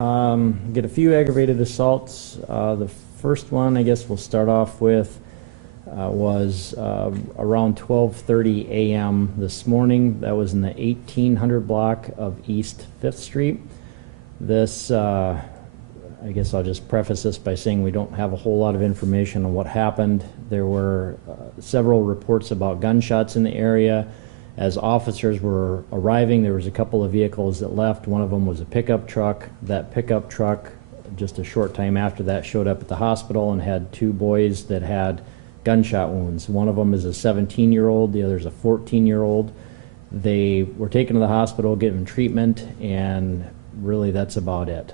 Get a few aggravated assaults. The first one, I guess we'll start off with, was around 12:30 a.m. this morning. That was in the 1800 block of East 5th Street. This, I guess I'll just preface this by saying we don't have a whole lot of information on what happened. There were several reports about gunshots in the area. As officers were arriving, there was a couple of vehicles that left. One of them was a pickup truck. That pickup truck, just a short time after that, showed up at the hospital and had two boys that had gunshot wounds. One of them is a 17-year-old, the other is a 14-year-old. They were taken to the hospital, given treatment, and really that's about it.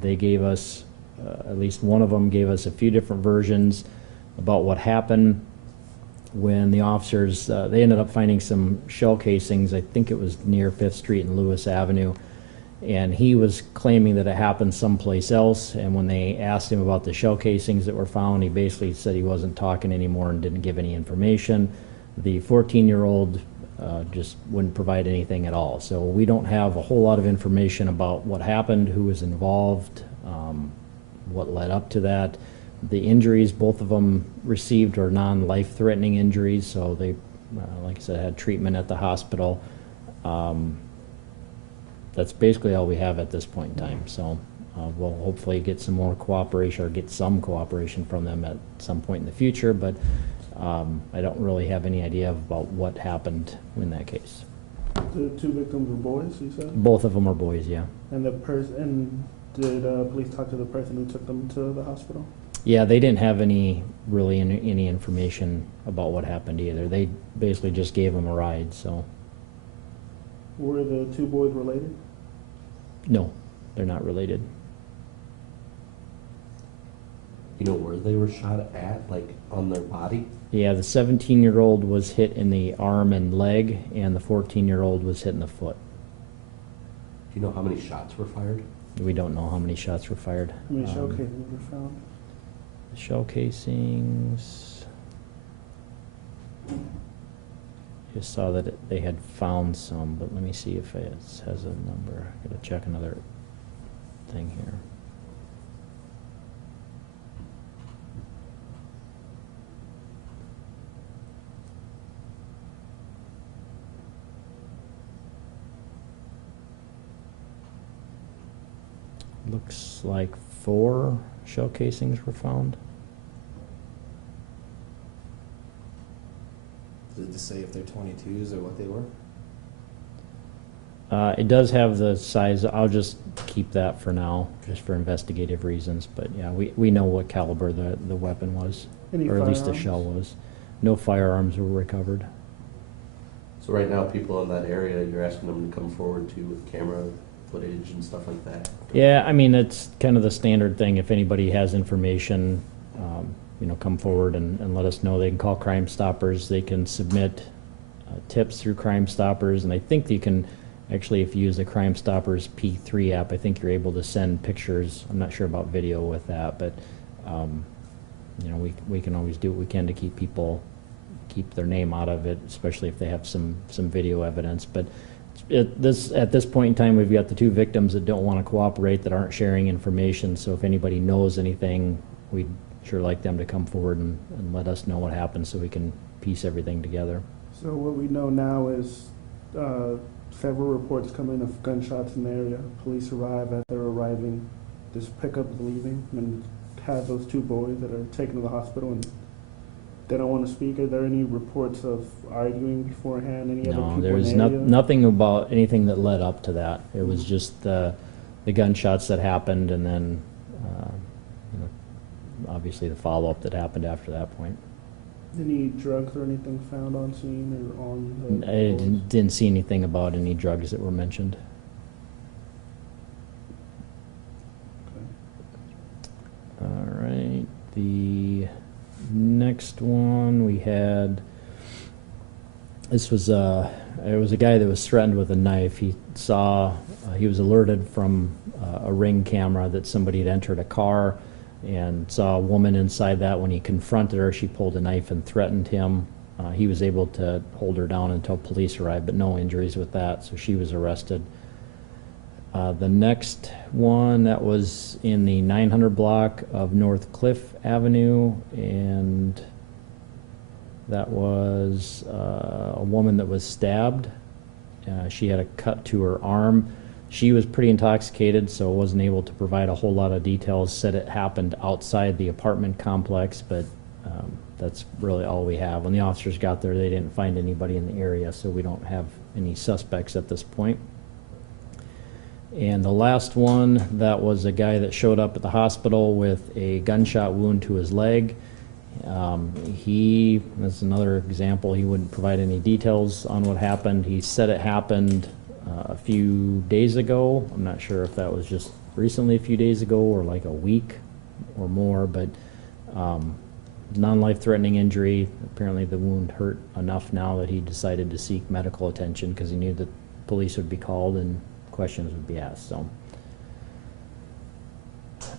They gave us, at least one of them gave us a few different versions about what happened. When the officers, they ended up finding some shell casings. I think it was near 5th Street and Lewis Avenue, and he was claiming that it happened someplace else. And when they asked him about the shell casings that were found, he basically said he wasn't talking anymore and didn't give any information. The 14-year-old just wouldn't provide anything at all. So we don't have a whole lot of information about what happened, who was involved, what led up to that. The injuries both of them received are non-life-threatening injuries, so they, like I said, had treatment at the hospital. That's basically all we have at this point in time. So we'll hopefully get some more cooperation, or get some cooperation from them at some point in the future, but I don't really have any idea about what happened in that case. The two victims were boys, you said? Both of them are boys, yeah. And did police talk to the person who took them to the hospital? Yeah, they didn't have any information about what happened either. They basically just gave them a ride, so. Were the two boys related? No, they're not related. You know where they were shot at, like on their body? Yeah, the 17-year-old was hit in the arm and leg, and the 14-year-old was hit in the foot. Do you know how many shots were fired? We don't know how many shots were fired. How many shell casings were found? The shell casings, just saw that they had found some, but let me see if it has a number. I gotta check another thing here. Looks like 4 shell casings were found. Did it say if they're 22s or what they were? It does have the size. I'll just keep that for now, just for investigative reasons. But yeah, we know what caliber the weapon was, Any or at least the firearms? shell was. No firearms were recovered. So right now, people in that area, you're asking them to come forward to with camera footage and stuff like that? Yeah, I mean, it's kind of the standard thing. If anybody has information, come forward and let us know. They can call Crime Stoppers. They can submit tips through Crime Stoppers, and I think you can actually, if you use the Crime Stoppers P3 app, I think you're able to send pictures. I'm not sure about video with that, but we can always do what we can to keep their name out of it, especially if they have some video evidence. But at this point in time, we've got the 2 victims that don't want to cooperate, that aren't sharing information. So if anybody knows anything, we'd sure like them to come forward and let us know what happened so we can piece everything together. So what we know now is several reports come in of gunshots in the area. Police arrive. As they're arriving, this pickup is leaving and has those 2 boys that are taken to the hospital, and they don't want to speak. Are there any reports of arguing beforehand? Any other No, people there's in the area? nothing about anything that led up to that. It was just the gunshots that happened, and then obviously the follow-up that happened after that point. Any drugs or anything found on scene or on the I boys? didn't see anything about any drugs that were mentioned. Okay. All right, the next one we had, this was it was a guy that was threatened with a knife. He was alerted from a Ring camera that somebody had entered a car and saw a woman inside that. When he confronted her, she pulled a knife and threatened him. He was able to hold her down until police arrived, but no injuries with that, so she was arrested. The next one, that was in the 900 block of North Cliff Avenue, and that was a woman that was stabbed. She had a cut to her arm. She was pretty intoxicated, so wasn't able to provide a whole lot of details. Said it happened outside the apartment complex, but that's really all we have. When the officers got there, they didn't find anybody in the area, so we don't have any suspects at this point. And the last one, that was a guy that showed up at the hospital with a gunshot wound to his leg. That's another example, he wouldn't provide any details on what happened. He said it happened a few days ago. I'm not sure if that was just recently a few days ago or like a week or more, but non-life-threatening injury. Apparently the wound hurt enough now that he decided to seek medical attention because he knew that police would be called and questions would be asked. So,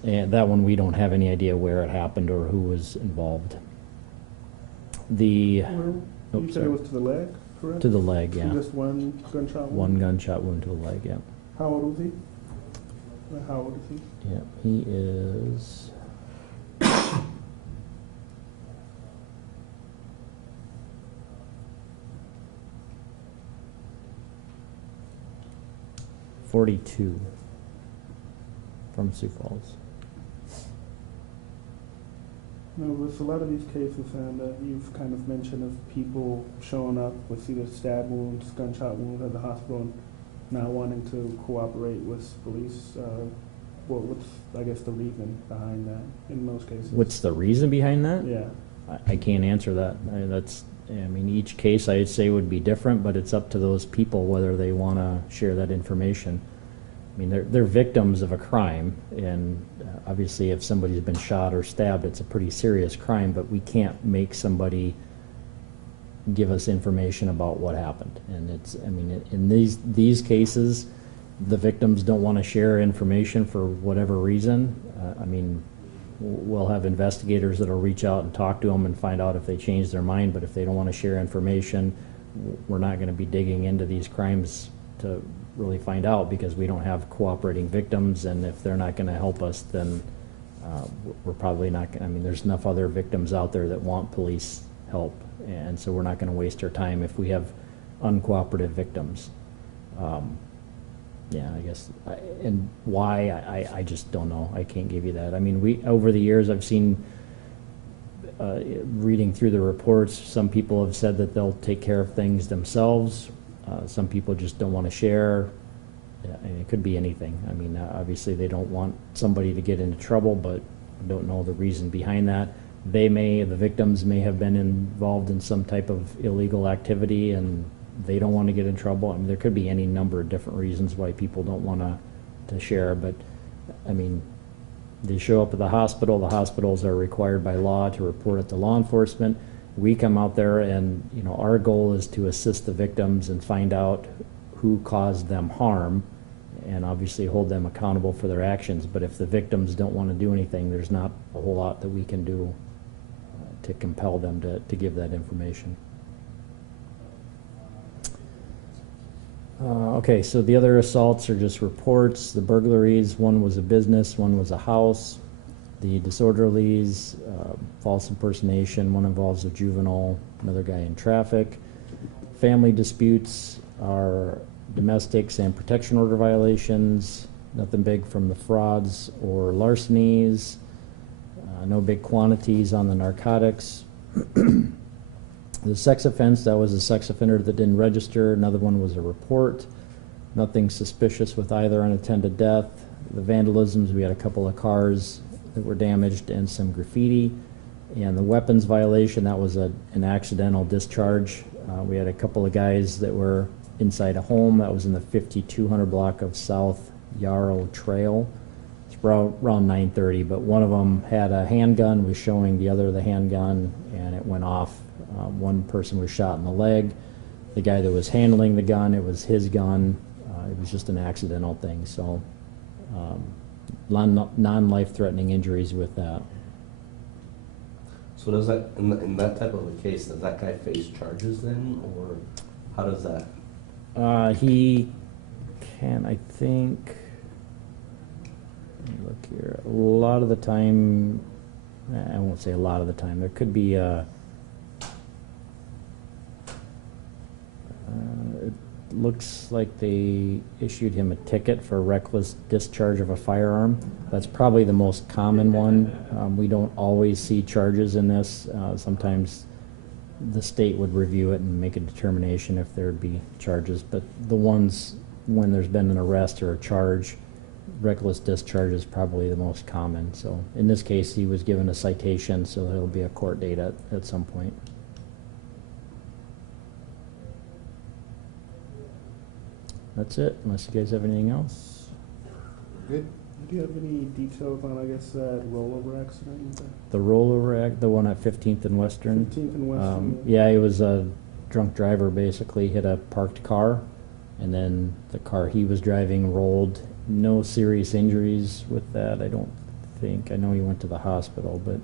and that one we don't have any idea where it happened or who was involved. You Oh, said sorry. it was to the leg, correct? To the leg, yeah. Just one gunshot wound? One gunshot wound to the leg, yeah. How old was he? How old is he? Yeah, he is. .42 from Sioux Falls. No, with a lot of these cases, and you've kind of mentioned of people showing up with either stab wounds, gunshot wounds at the hospital, and not wanting to cooperate with police. What's, I guess, the reason behind that in most cases? What's the reason behind that? Yeah. I can't answer that. I mean, each case I'd say would be different, but it's up to those people whether they want to share that information. I mean, they're victims of a crime, and obviously if somebody's been shot or stabbed, it's a pretty serious crime, but we can't make somebody give us information about what happened. And it's, I mean, in these cases, the victims don't want to share information for whatever reason. I mean, we'll have investigators that'll reach out and talk to them and find out if they change their mind, but if they don't want to share information, we're not going to be digging into these crimes to really find out because we don't have cooperating victims, and if they're not going to help us, then we're probably not going to, I mean, there's enough other victims out there that want police help, and so we're not going to waste our time if we have uncooperative victims. Yeah, I guess, and why, I just don't know. I can't give you that. I mean, over the years, I've seen, reading through the reports, some people have said that they'll take care of things themselves. Some people just don't want to share. And it could be anything. I mean, obviously they don't want somebody to get into trouble, but don't know the reason behind that. The victims may have been involved in some type of illegal activity and they don't want to get in trouble. I mean, there could be any number of different reasons why people don't want to share, but I mean, they show up at the hospital. The hospitals are required by law to report it to law enforcement. We come out there and, you know, our goal is to assist the victims and find out who caused them harm and obviously hold them accountable for their actions. But if the victims don't want to do anything, there's not a whole lot that we can do to compel them to give that information. Okay, so the other assaults are just reports. The burglaries, one was a business, one was a house. The disorderlies, false impersonation, one involves a juvenile, another guy in traffic. Family disputes are domestics and protection order violations. Nothing big from the frauds or larcenies. No big quantities on the narcotics. The sex offense, that was a sex offender that didn't register. Another one was a report. Nothing suspicious with either unattended death. The vandalisms, we had a couple of cars that were damaged and some graffiti. And the weapons violation, that was an accidental discharge. We had a couple of guys that were inside a home. That was in the 5200 block of South Yarrow Trail. It's around 9:30, but one of them had a handgun, was showing the other the handgun, and it went off. One person was shot in the leg. The guy that was handling the gun, it was his gun. It was just an accidental thing. So non-life-threatening injuries with that. So does that, in that type of a case, does that guy face charges then, or how does that? He can, I think, here. A lot of the time, I won't say a lot of the time, there could be it looks like they issued him a ticket for reckless discharge of a firearm. That's probably the most common one. We don't always see charges in this. Sometimes the state would review it and make a determination if there'd be charges, but the ones when there's been an arrest or a charge, reckless discharge is probably the most common. So in this case, he was given a citation, so there'll be a court date at some point. That's it, unless you guys have anything else. Good. Do you have any details on, I guess, that rollover accident? The rollover act, the one at 15th and Western. 15th and Western. Yeah, it was a drunk driver basically hit a parked car, and then the car he was driving rolled. No serious injuries with that, I don't think. I know he went to the hospital, but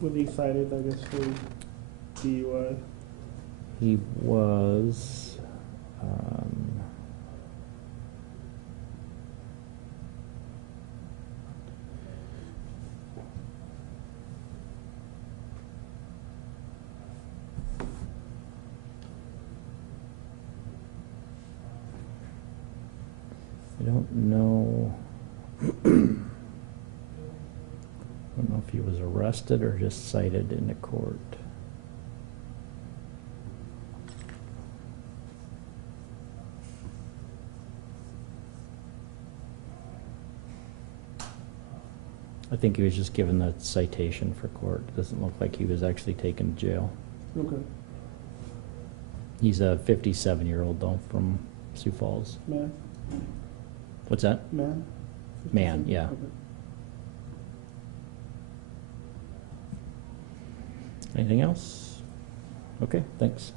Was he cited, I guess, for DUI? he was. I don't know. I don't know if he was arrested or just cited in the court. I think he was just given the citation for court. Doesn't look like he was actually taken to jail. Okay. He's a 57-year-old though, from Sioux Falls. Man? What's that? Man? Man, yeah. Okay. Anything else? Okay, thanks.